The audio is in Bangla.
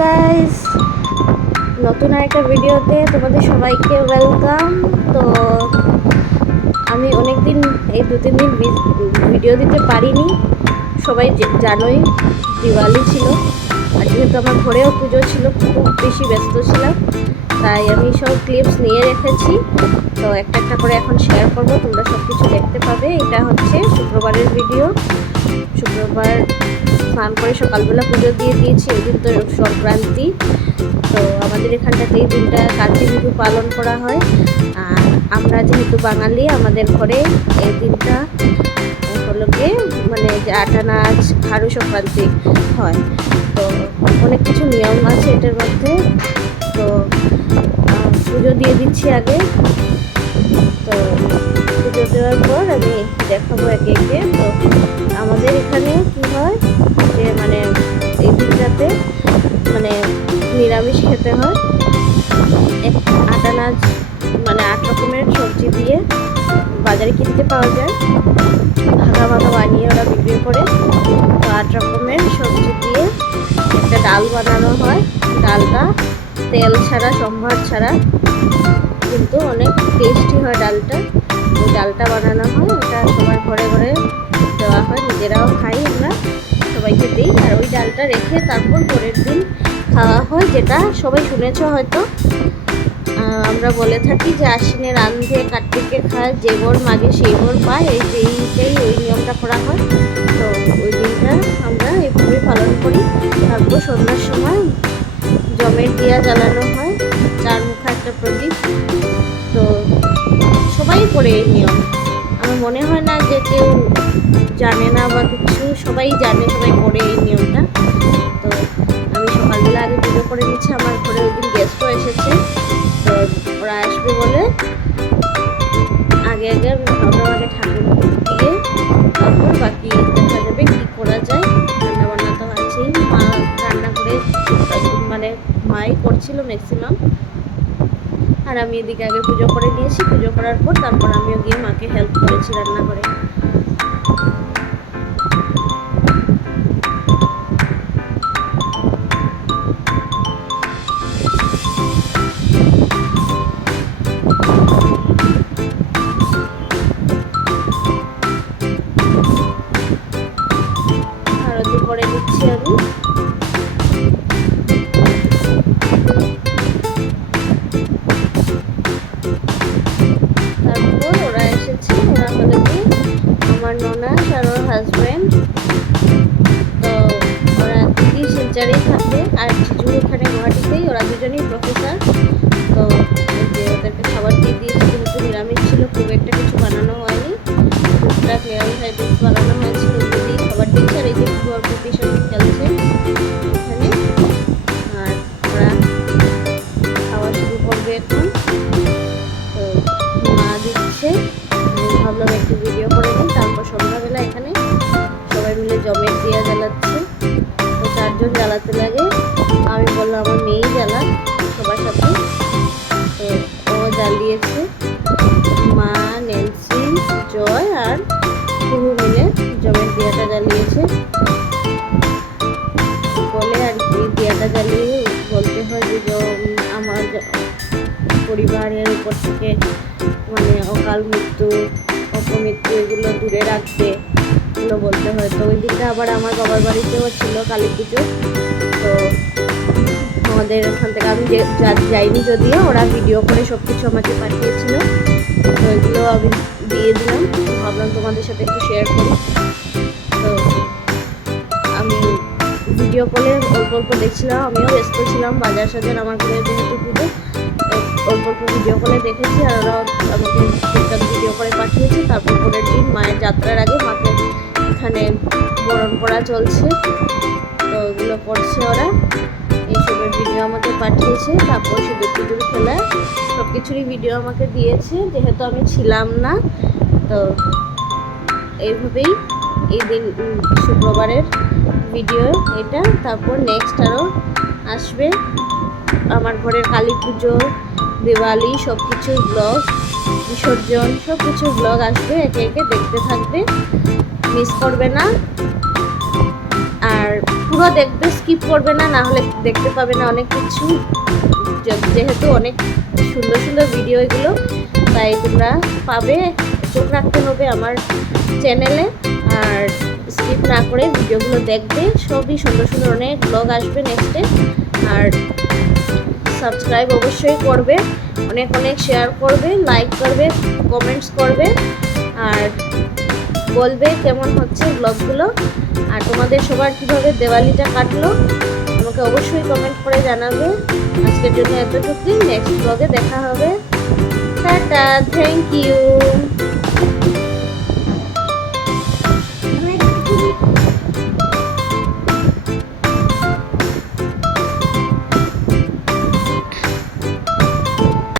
গাইস নতুন আরেকটা ভিডিওতে তোমাদের সবাইকে ওয়েলকাম তো আমি অনেক দিন এই দু তিন দিন ভিডিও দিতে পারিনি। সবাই জানোই, দিওয়ালি ছিল। আর যেহেতু আমার ঘরেও পুজো ছিল, খুব বেশি ব্যস্ত ছিলাম। তাই আমি সব ক্লিপস নিয়ে রেখেছি। তো একটা একটা করে এখন শেয়ার করব। তোমরা সব কিছু দেখতে পাবে। এটা হচ্ছে শুক্রবারের ভিডিও শুক্রবার স্নান করে সকালবেলা পুজো দিয়ে দিয়েছি ওই দিন তো সংক্রান্তি। তো আমাদের এখানটাতে এই দিনটা কার্তিক বিহু পালন করা হয়। আর আমরা যেহেতু বাঙালি, আমাদের ঘরে এই দিনটা হলো গিয়ে মানে যে আটা নাচ, হাড়ু সংক্রান্তি হয়। তো অনেক কিছু নিয়ম আছে এটার মধ্যে। তো পুজো দিয়ে দিচ্ছি আগে। পুজো দেওয়ার পর আমি দেখাবো একে একে। তো আমাদের এখানে কি হয় যে মানে এই দিনটাতে মানে নিরামিষ খেতে হয়। আটা নাচ মানে আট রকমের সবজি দিয়ে বাজারে কিনতে পাওয়া যায়। ভাগা ভাগা বানিয়ে ওরা বিক্রি করে। তো আট রকমের সবজি দিয়ে একটা ডাল বানানো হয়। ডালটা তেল ছাড়া, সম্ভার ছাড়া। কিন্তু অনেক টেস্টি হয় ডালটা। ডালটা বানানো হয় ওটা সবার ঘরে ঘরে দেওয়া হয়, নিজেরাও খাই আমরা, সবাইকে দিই। আর ওই ডালটা রেখে তারপর পরের দিন খাওয়া হয়, যেটা সবাই শুনেছ হয়তো। আমরা বলে থাকি যে আশ্বিনে রান্ধে কার্তিকে খায়, যে বর মাগে সেই বর পায়, এই যে এইটাই ওই নিয়মটা করা হয়। তো ওই দিনটা আমরা এইভাবেই পালন করি। তারপর সন্ধ্যার সময় জমের দিয়া জ্বালানো হয়, চার মুখা একটা প্রদীপ। তো সবাই করে এই নিয়ম। আমার মনে হয় না যে কেউ জানে না বা কিছু, সবাই জানে, সবাই করে এই নিয়মটা। তো আমি সকালবেলা আগে পুজো করে নিচ্ছি, আমার ঘরে ওই দিন গেস্টও এসেছে। তো ওরা আসবে বলে আগে আগে আমি ভাবলাম আগে ঠাকুর দিয়ে তারপর বাকি দেখা যাবে কী করা যায়। রান্না বান্না তো আছেই। মা রান্না করে মানে মাই করছিল ম্যাক্সিমাম আর আমি এদিকে আগে পুজো করে নিয়েছি। পুজো করার পর তারপর আমিও গিয়ে মাকে হেল্প করেছি রান্না করে আমার আর ওর হাজব্যান্ড তো ওরা দিদি শিলচারেই থাকে, আর জিজু এখানে গুয়াহাটিতেই, ওরা দুজনেই প্রফেসর তো ওদেরকে খাবার দিয়ে দিয়েছি, যেহেতু নিরামিষ ছিল, খুব একটা কিছু বানানো হয়নি। টুকটাক নিরামিষ আর কুহু মিলে জমের দিয়াটা জ্বালিয়েছে। বলে আর কি দিয়াটা জ্বালিয়ে বলতে হয় যে আমার পরিবারের উপর থেকে মানে অকাল মৃত্যু, অপমৃত্যু এগুলো দূরে রাখবে এগুলো বলতে হয়। তো ওই দিনটা আবার আমার বাবার বাড়িতেও ছিল কালী পুজো। তো আমাদের ওখান থেকে আমি যাইনি যদিও, ওরা ভিডিও করে সব কিছু আমাকে পাঠিয়েছিল। তো এগুলো আমি দিয়ে দিলাম। ভাবলাম তোমাদের সাথে একটু শেয়ার করি। তো আমি ভিডিও কলে অল্প অল্প দেখছিলাম, আমিও ব্যস্ত ছিলাম, বাজার সাজার আমার ঘরে যেহেতু পুজো অল্প অল্প ভিডিও কলে দেখেছি আর ওরা আমাকে টুকটাক ভিডিও করে পাঠিয়েছে। তারপর পরের দিন মায়ের যাত্রার আগে মাকে এখানে বরণ করা চলছে। তো ওগুলো করছে ওরা। এইসবের ভিডিও আমাকে পাঠিয়েছে। তারপর খেলা সব কিছুরই ভিডিও আমাকে দিয়েছে, যেহেতু আমি ছিলাম না, তো এইভাবেই এই দিন শুক্রবারের ভিডিও এটা। তারপর নেক্সট আরও আসবে আমার ঘরের কালী পুজো, দিওয়ালি সব কিছু ব্লগ বিসর্জন সব কিছু ব্লগ আসবে, একে একে দেখতে থাকবে মিস করবে না। আর পুরো দেখবে স্কিপ করবে না না হলে দেখতে পাবে না অনেক কিছু, যেহেতু অনেক সুন্দর সুন্দর ভিডিও এগুলো। তাই তোমরা পাবে, চোখ রাখতে হবে আমার চ্যানেলে আর স্কিপ না করে ভিডিওগুলো দেখবে। সবই সুন্দর সুন্দর অনেক ব্লগ আসবে নেক্সটে আর সাবস্ক্রাইব অবশ্যই করবে। অনেক অনেক শেয়ার করবে লাইক করবে কমেন্টস করবে। আর বলবে কেমন হচ্ছে ব্লগগুলো আর তোমাদের সবার কীভাবে দেওয়ালিটা কাটলো। আমাকে অবশ্যই কমেন্ট করে জানাবে। আজকের জন্য এতটুকুই। নেক্সট ব্লগে দেখা হবে। Tata thank you